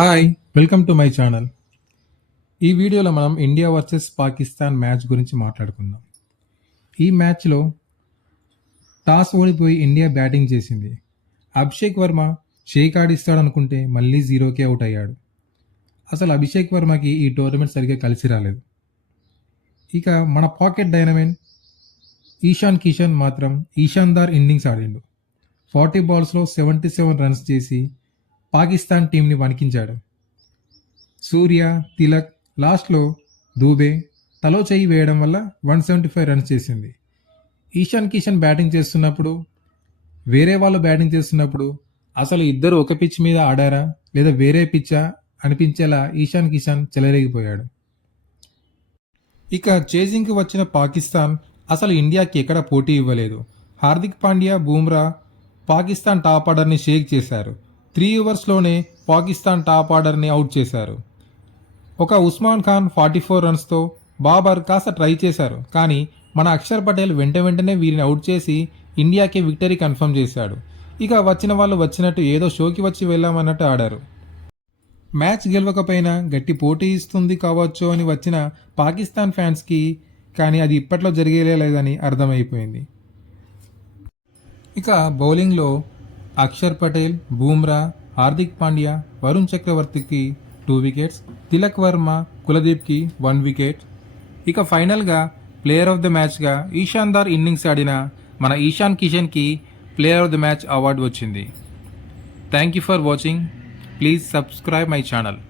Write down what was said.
Hi welcome to my channel. ఈ వీడియోలో మనం ఇండియా వర్సెస్ పాకిస్తాన్ మ్యాచ్ గురించి మాట్లాడుకుందాం. ఈ మ్యాచ్లో టాస్ ఓడిపోయి ఇండియా బ్యాటింగ్ చేసింది. అభిషేక్ వర్మ షేక్ ఆడిస్తాడనుకుంటే మళ్ళీ 0కే అవుట్ అయ్యాడు. అసలు అభిషేక్ వర్మకి ఈ టోర్నమెంట్ సరిగ్గా కలిసి రాలేదు. ఇక మన పాకెట్ డైనమైన్ ఈశాన్ కిషన్ మాత్రం ఈశాన్దార్ ఇన్నింగ్స్ ఆడిండు. 40 బాల్స్లో 77 రన్స్ చేసి పాకిస్తాన్ టీంని వణికించాడు. సూర్య, తిలక్, లాస్ట్లో దూబే తలో చేయి వేయడం వల్ల 175 రన్స్ చేసింది. ఈశాన్ కిషన్ బ్యాటింగ్ చేస్తున్నప్పుడు, వేరే వాళ్ళు బ్యాటింగ్ చేస్తున్నప్పుడు అసలు ఇద్దరు ఒక పిచ్ మీద ఆడారా లేదా వేరే పిచ్చా అనిపించేలా ఈశాన్ కిషన్ చెలరేగిపోయాడు. ఇక చేజింగ్కి వచ్చిన పాకిస్తాన్ అసలు ఇండియాకి ఎక్కడ పోటీ ఇవ్వలేదు. హార్దిక్ పాండ్యా, బూమ్రా పాకిస్తాన్ టాప్ ఆర్డర్ని షేక్ చేశారు. 3 ఓవర్స్లోనే పాకిస్తాన్ టాప్ ఆర్డర్ని అవుట్ చేశారు. ఒక ఉస్మాన్ ఖాన్ 44 రన్స్తో బాబర్ కాస్త ట్రై చేశారు, కానీ మన అక్షర్ పటేల్ వెంటనే వీరిని అవుట్ చేసి ఇండియాకి విక్టరీ కన్ఫర్మ్ చేశాడు. ఇక వచ్చిన వాళ్ళు వచ్చినట్టు ఏదో షోకి వచ్చి వెళ్ళామన్నట్టు ఆడారు. మ్యాచ్ గెలవకపోయినా గట్టి పోటీ ఇస్తుంది కావచ్చు అని వచ్చిన పాకిస్తాన్ ఫ్యాన్స్కి కానీ అది ఇప్పట్లో జరిగేలేదని అర్థమైపోయింది. ఇక బౌలింగ్లో అక్షర్ పటేల్, బూమ్రా, హార్దిక్ పాండ్యా, వరుణ్ చక్రవర్తికి 2 వికెట్స్, తిలక్ వర్మ, కులదీప్కి 1 వికెట్. ఇక ఫైనల్గా ప్లేయర్ ఆఫ్ ద మ్యాచ్గా ఈశాన్దార్ ఇన్నింగ్స్ ఆడిన మన ఈశాన్ కిషన్కి player of the match award వచ్చింది. Thank you for watching. Please subscribe my channel.